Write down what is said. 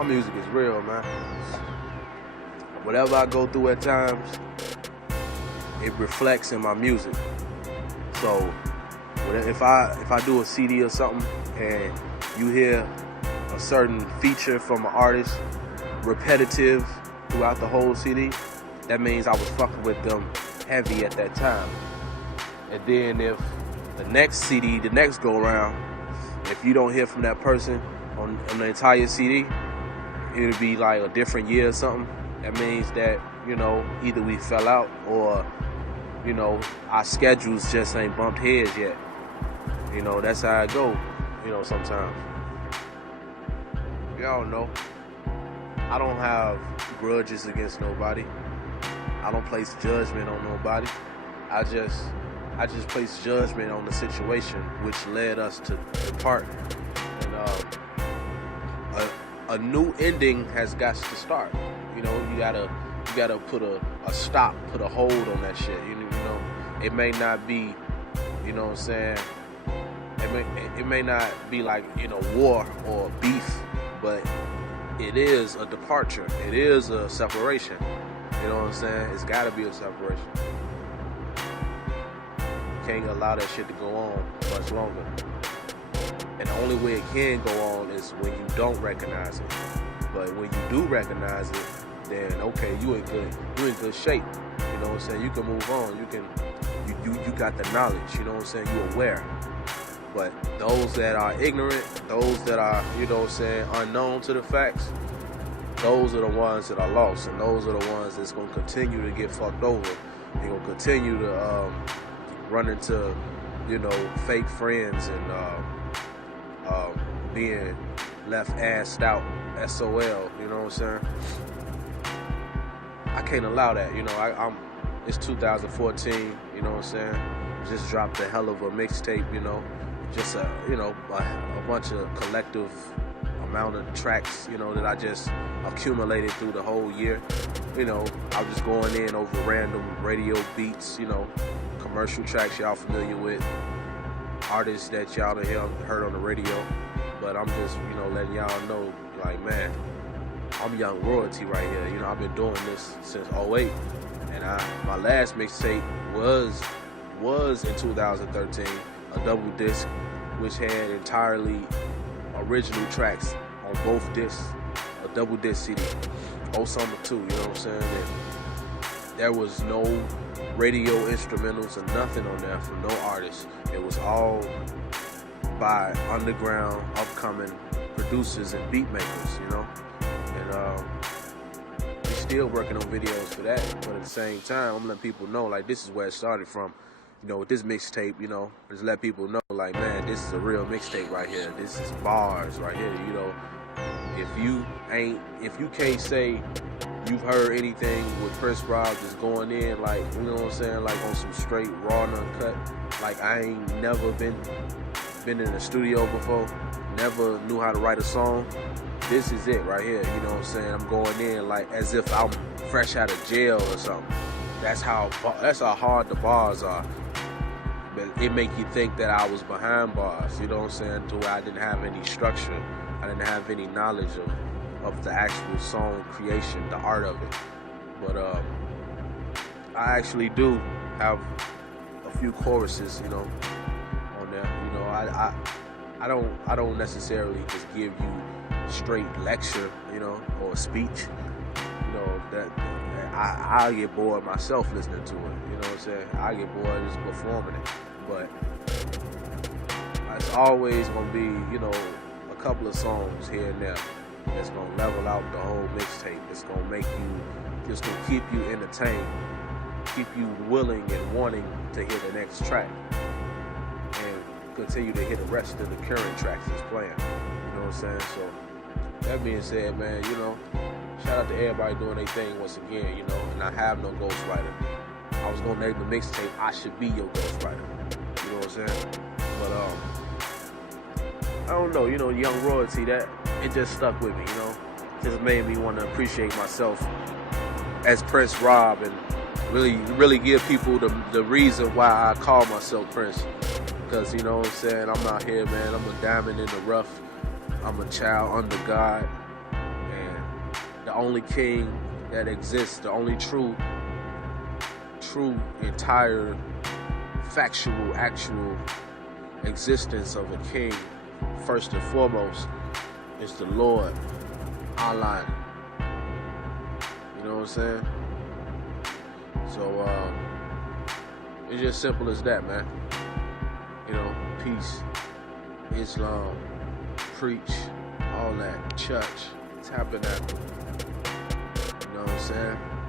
My music is real, man. Whatever I go through at times, it reflects in my music. So if I do a CD or something and you hear a certain feature from an artist repetitive throughout the whole CD, that means I was fucking with them heavy at that time. And then if the next CD, the next go around, if you don't hear from that person on the entire CD, it'll be like a different year or something. That means that, either we fell out or, our schedules just ain't bumped heads yet. That's how it go, sometimes. Y'all know, I don't have grudges against nobody. I don't place judgment on nobody. I just place judgment on the situation which led us to depart. And a new ending has got to start. You gotta put a stop, put a hold on that shit. It may not be, you know what I'm saying? It may not be like, war or beef, but it is a departure. It is a separation. You know what I'm saying? It's gotta be a separation. Can't allow that shit to go on much longer. And the only way it can go on is when you don't recognize it. But when you do recognize it, then okay, you in good shape. You know what I'm saying? You can move on. You got the knowledge, you know what I'm saying? You're aware. But those that are ignorant, those that are, unknown to the facts, those are the ones that are lost, and those are the ones that's gonna continue to get fucked over. They're gonna continue to run into, fake friends and being left assed out, SOL, you know what I'm saying? I can't allow that, it's 2014, you know what I'm saying? Just dropped a hell of a mixtape, just a bunch of collective amount of tracks, that I just accumulated through the whole year. I was just going in over random radio beats, commercial tracks y'all familiar with, artists that y'all heard on the radio. But I'm just, letting y'all know, like, man, I'm young royalty right here. I've been doing this since '08, and my last mixtape was in 2013, a double disc, which had entirely original tracks on both discs, a double disc CD, Oh Summer 2, you know what I'm saying? And there was no radio instrumentals or nothing on there from no artists. It was all by underground, upcoming producers and beat makers, and we're still working on videos for that, but at the same time, I'm letting people know, like, this is where it started from. With this mixtape, just let people know, like, man, this is a real mixtape right here. This is bars right here, If you can't say you've heard anything with Prince Rob just going in, like, you know what I'm saying, like on some straight raw and uncut, like I ain't never been in the studio before, never knew how to write a song. This is it right here, you know what I'm saying? I'm going in like as if I'm fresh out of jail or something. That's how hard the bars are. But it make you think that I was behind bars, you know what I'm saying? To where I didn't have any structure. I didn't have any knowledge of the actual song creation, the art of it. But I actually do have a few choruses, on there. I don't necessarily just give you straight lecture, or speech. That I get bored myself listening to it, you know what I'm saying? I get bored just performing it. But it's always gonna be, a couple of songs here and there that's gonna level out the whole mixtape. It's gonna keep you entertained, keep you willing and wanting to hear the next track, and continue to hear the rest of the current tracks that's playing. You know what I'm saying? So that being said, man, shout out to everybody doing their thing once again, and I have no ghostwriter. I was gonna name the mixtape I Should Be Your Ghostwriter. You know what I'm saying? But I don't know, young royalty, that it just stuck with me, just made me want to appreciate myself as Prince Rob and really give people the reason why I call myself Prince. Because, you know what I'm saying, I'm out here, man, I'm a diamond in the rough. I'm a child under God. the only king that exists, the only true, entire, factual, actual existence of a king, first and foremost, is the Lord, Allah. You know what I'm saying? So, it's just simple as that, man. You know, peace, Islam, preach, all that, church, tabernacle. You know what I'm saying?